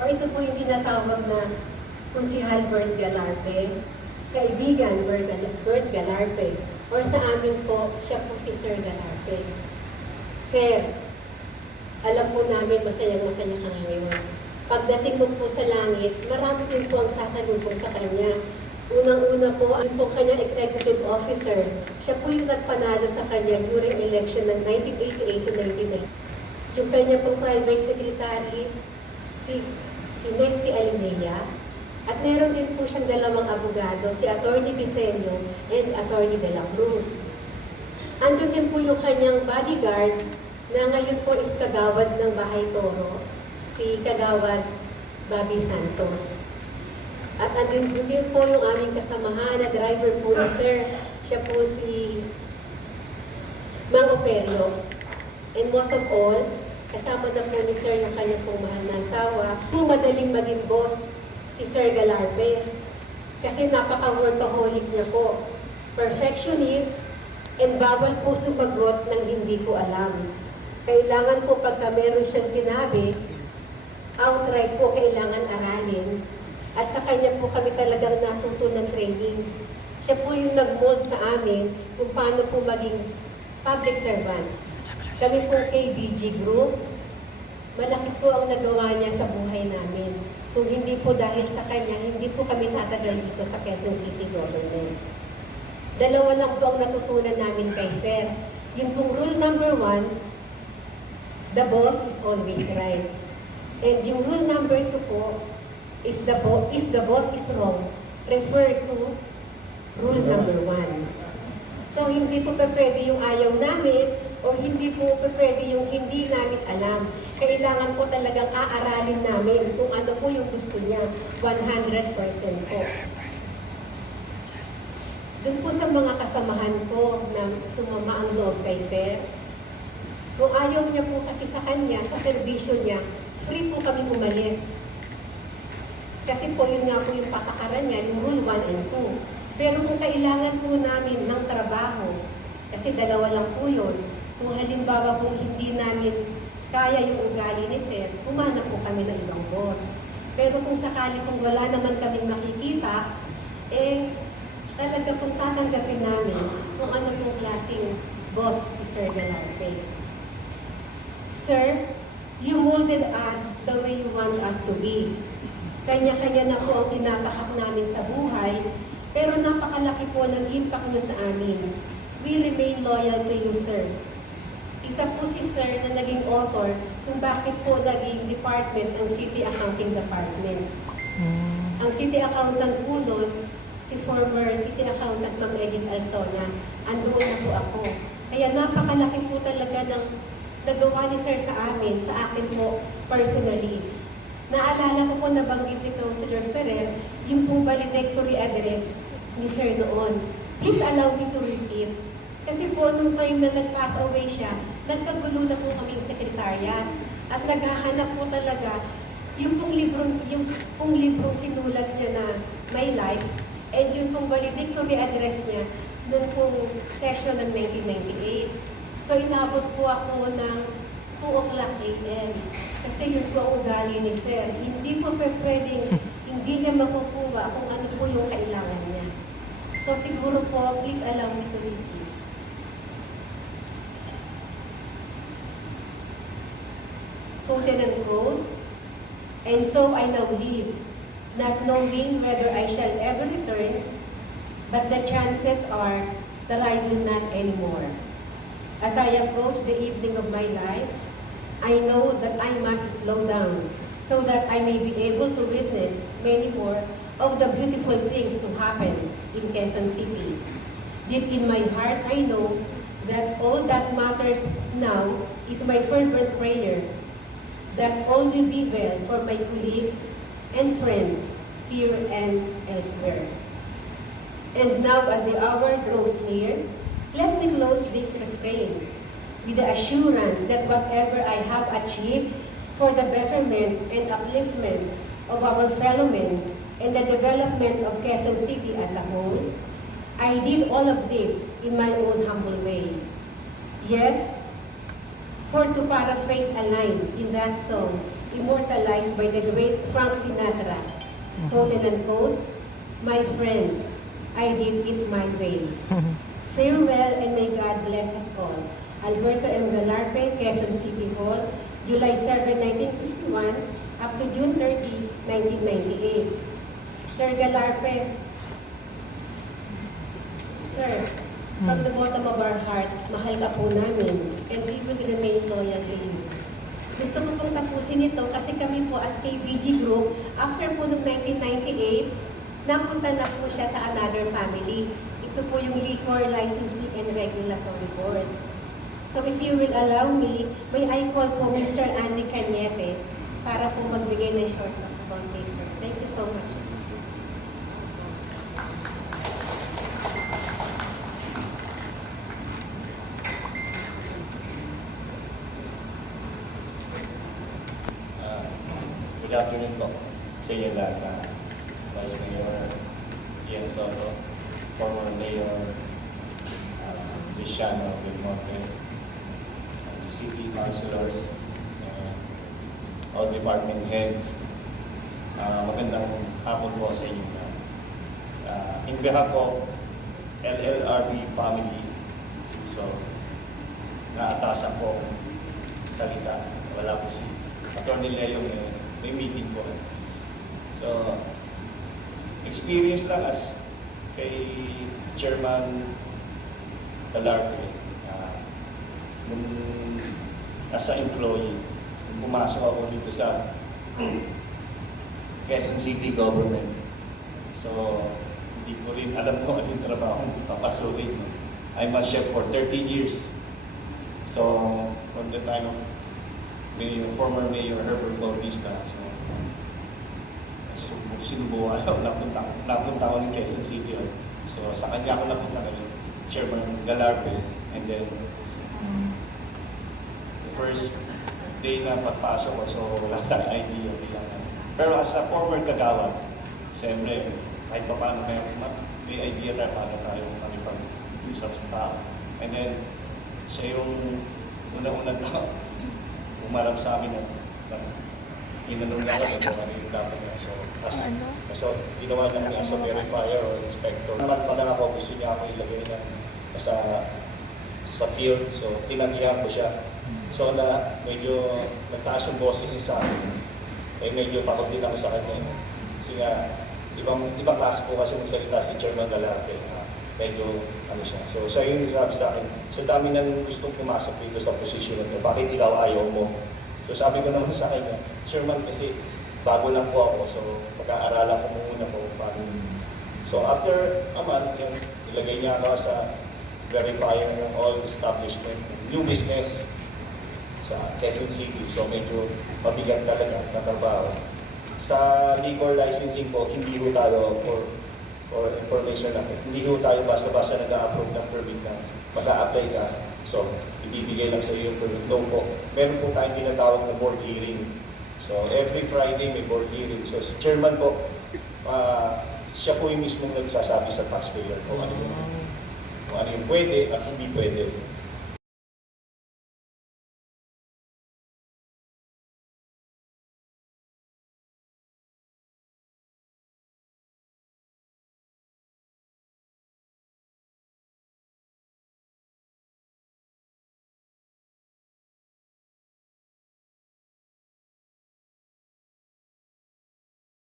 O ito po yung tinatawag na Konsihal Bert Galarpe, kaibigan Bert Galarpe, or sa amin po, siya po si Sir Galarpe. Sir, alam po namin masayang-masaya ka ngayon. Pagdating mo po sa langit, marami din po ang sasalubong sa kanya. Unang-una po, ang po kanyang executive officer. Siya po yung nagpanalo sa kanya during election ng 1988 to 1990. Yung kanya pong private secretary, si Nesty Alinea. At meron din po siyang dalawang abogado, si Attorney Pisello and Attorney De La Cruz. Andun din po yung kanyang bodyguard na ngayon po is kagawad ng Bahay Toro, si Kagawad Bobby Santos. At andun din po yung aming kasamahan na driver po ni Sir. Siya po si Mang Operio. And most of all, kasama na po ni Sir yung kanyang pong mahal na asawa. Kung madaling maging boss si Sir Galarpe. Kasi napaka-workaholic niya po. Perfectionist, and bawal po sumagot ng hindi ko alam. Kailangan po pagka meron siyang sinabi, outright po kailangan aralin. At sa kanya po kami talagang natuto ng training. Siya po yung nag-mold sa amin kung paano po maging public servant. Kami po KBG Group, malaki po ang nagawa niya sa buhay namin. Kung hindi po dahil sa kanya, hindi po kami tatagal dito sa Quezon City Government. Dalawa lang po ang natutunan namin kay Sir. Yung pong rule number 1, the boss is always right. And yung rule number 2 po, is if the boss is wrong, refer to rule number 1. So hindi po pwede yung ayaw namin, o hindi po pwede yung hindi namin alam. Kailangan po talagang aaralin namin kung ano po yung gusto niya, 100% po. Doon po sa mga kasamahan ko na sumama ang loob kay Sir, kung ayaw niya po kasi sa kanya, sa serbisyo niya, free po kami umalis. Kasi po yun nga po yung patakaran niya, yung rule 1 and 2. Pero kung kailangan po namin ng trabaho, kasi dalawa lang po yun, kung halimbawa po hindi namin kaya yung ugali ni Sir, humanap po kami ng ibang boss. Pero kung sakali kung wala naman kaming makikita, talaga pong tatanggapin namin kung ano pong klaseng boss si Sir Galarpe. Sir, you molded us the way you want us to be. Kanya-kanya na po ang tinatahak namin sa buhay, pero napakalaki po ng impact niyo sa amin. We remain loyal to you, Sir. Isa po si Sir na naging author kung bakit po naging department ang City Accounting Department. Ang City Accountant po doon, si former City Accountant Ma'am Edith Alsona, andoon na po ako. Kaya napakalaki po talaga ng nagawa ni Sir sa amin, sa akin po personally. Naalala ko po nabanggit nito si Sir Ferrer, yung pong valedictory address ni Sir noon. Please allow me to repeat. Kasi po nung time na nag-pass away siya, nagkagulo na po kaming sekretarya at naghahanap po talaga yung pong librong sinulat niya na My Life and yung pong valedictory address niya nung pong session ng 1998. So inabot po ako ng 2 o'clock a.m. Kasi yun po ang ugali ni Sir. Hindi po pwedeng, hindi niya makukuha kung ano po yung kailangan niya. So siguro po, please allow me to repeat. Quoted and quote, and so I now live, not knowing whether I shall ever return, but the chances are that I will not anymore. As I approach the evening of my life, I know that I must slow down so that I may be able to witness many more of the beautiful things to happen in Quezon City. Deep in my heart, I know that all that matters now is my fervent prayer that all will be well for my colleagues and friends here and elsewhere. And now, as the hour draws near, let me close this refrain with the assurance that whatever I have achieved for the betterment and upliftment of our fellow men and the development of Quezon City as a whole, I did all of this in my own humble way. Yes, for to paraphrase a line in that song, immortalized by the great Frank Sinatra. Quote and unquote, "My friends, I did it my way. Farewell and may God bless us all." Alberto M. Galarpe, Quezon City Hall, July 7, 1951 up to June 30, 1998. Sir Galarpe, Sir, from the bottom of our heart, mahal ka po namin and we will remain loyal to you. Gusto ko pong tapusin ito kasi kami po as KBG Group, after po noong 1998, napunta na po siya sa another family. Ito po yung Liquor Licensing and Regulatory Board. So if you will allow me, may I call po Mr. Andy Cañete para po magbigay ng short about this. Thank you so much. Good afternoon po sa inyo lahat, Vice Mayor Ian Soto, former Mayor Luciano Del Monte, City Councilors, all department heads. Magandang hapon po sa inyo lahat. In behalf of LLRB family, so naatasan po salita, wala po si Atty. Leo, may meeting po. So, experience lang as kay Chairman Galarpe, nung as a employee, nung pumasok ako dito sa Quezon City Government. So, hindi ko rin alam kung ano yung trabaho papasukin. I'm a chef for 13 years. So, from the time of former Mayor Herbert Bautista, so sinubukan ako, napunta ako ng Quezon City. So sa kanya ako napunta kay Chairman Galarpe, and then the first day na pagpasok ko, so wala tayong idea bilang. Pero as a former kagawad, siyempre, kahit pa paano may idea tayo paano tayo makipag-usap sa tao. And then, siya yung unang-unang tao umarap sa amin na inanong na ako kung ano yung dapat na. So, ginawa niya as a verifier or inspector. Naman pa lang ako, gusto niya ako ilagay na sa field. So, tinanggihan ko siya. So, na medyo nagtaas yung boses niya sa akin. Eh, medyo pagod din ako sa kanya. Kasi nga, ibang klase po kasi magsalita si Chairman Galarpe. Medyo ano siya. So, siya yung sabi sa akin, so dami nang gustong pumasok dito sa posisyon nito. Bakit ikaw ayaw mo? So, sabi ko naman sa kanya, Chairman, kasi bago lang po ako. So, pag-aaralan ko muna po paano. So, after a month, ilagay niya ako sa verifier ng all establishment, new business sa Quezon City. So, medyo mabigat talaga na trabaho. Sa liquor licensing po, hindi ko tayo for information lang. Hindi ho tayo basta-basta nag-a-approve ng permit na mag-a-apply ka. So, ibibigay lang sa iyo yung permit. No po. Meron po tayong tinatawag na board hearing. So, every Friday may board hearing. So, si Chairman po, siya po yung mismo nagsasabi sa taxpayer kung ano yung pwede at hindi pwede.